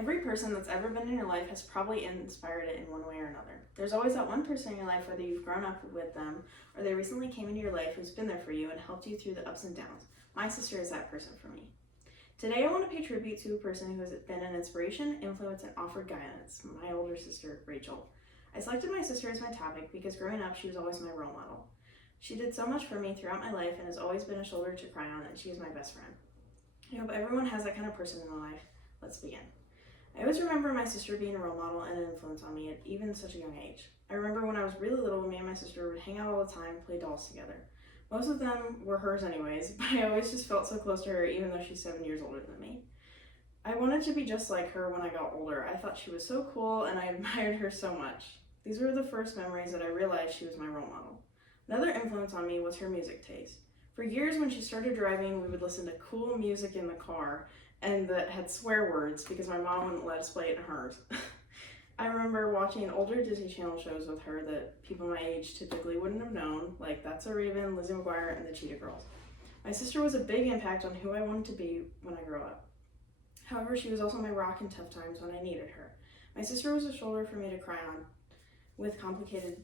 Every person that's ever been in your life has probably inspired it in one way or another. There's always that one person in your life, whether you've grown up with them or they recently came into your life, who's been there for you and helped you through the ups and downs. My sister is that person for me. Today I want to pay tribute to a person who has been an inspiration, influence, and offered guidance, my older sister, Rachel. I selected my sister as my topic because growing up she was always my role model. She did so much for me throughout my life and has always been a shoulder to cry on, and she is my best friend. I hope everyone has that kind of person in their life. Let's begin. I always remember my sister being a role model and an influence on me at even such a young age. I remember when I was really little, me and my sister would hang out all the time, play dolls together. Most of them were hers anyways, but I always just felt so close to her even though she's 7 years older than me. I wanted to be just like her when I got older. I thought she was so cool and I admired her so much. These were the first memories that I realized she was my role model. Another influence on me was her music taste. For years when she started driving, we would listen to cool music in the car and that had swear words because my mom wouldn't let us play it in hers. I remember watching older Disney Channel shows with her that people my age typically wouldn't have known, like That's So Raven, Lizzie McGuire, and the Cheetah Girls. My sister was a big impact on who I wanted to be when I grew up. However, she was also my rock in tough times when I needed her. My sister was a shoulder for me to cry on with complicated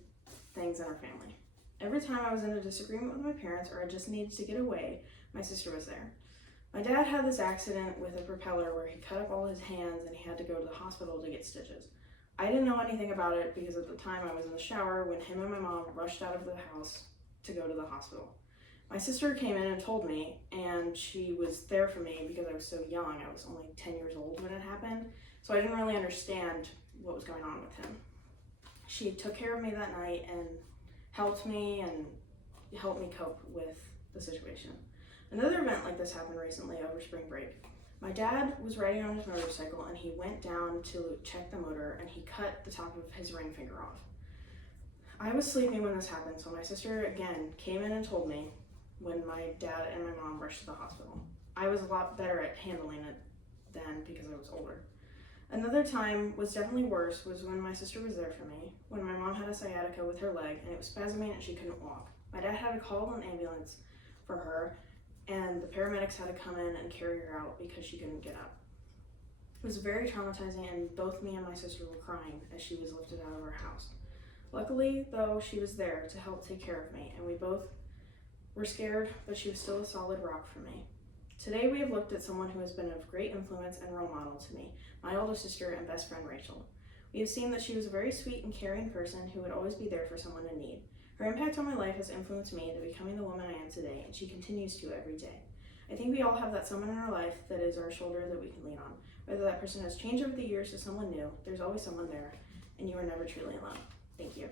things in our family. Every time I was in a disagreement with my parents or I just needed to get away, my sister was there. My dad had this accident with a propeller where he cut up all his hands and he had to go to the hospital to get stitches. I didn't know anything about it because at the time I was in the shower when him and my mom rushed out of the house to go to the hospital. My sister came in and told me, and she was there for me because I was so young. I was only 10 years old when it happened, so I didn't really understand what was going on with him. She took care of me that night and helped me cope with the situation. Another event like this happened recently over spring break. My dad was riding on his motorcycle and he went down to check the motor and he cut the top of his ring finger off. I was sleeping when this happened, so my sister again came in and told me when my dad and my mom rushed to the hospital. I was a lot better at handling it then because I was older. Another time was definitely worse was when my sister was there for me, when my mom had a sciatica with her leg and it was spasming and she couldn't walk. My dad had to call an ambulance for her and the paramedics had to come in and carry her out because she couldn't get up. It was very traumatizing and both me and my sister were crying as she was lifted out of her house. Luckily, though, she was there to help take care of me and we both were scared, but she was still a solid rock for me. Today we have looked at someone who has been of great influence and role model to me, my older sister and best friend Rachel. We have seen that she was a very sweet and caring person who would always be there for someone in need. Her impact on my life has influenced me into becoming the woman I am today, and she continues to every day. I think we all have that someone in our life that is our shoulder that we can lean on. Whether that person has changed over the years to someone new, there's always someone there, and you are never truly alone. Thank you.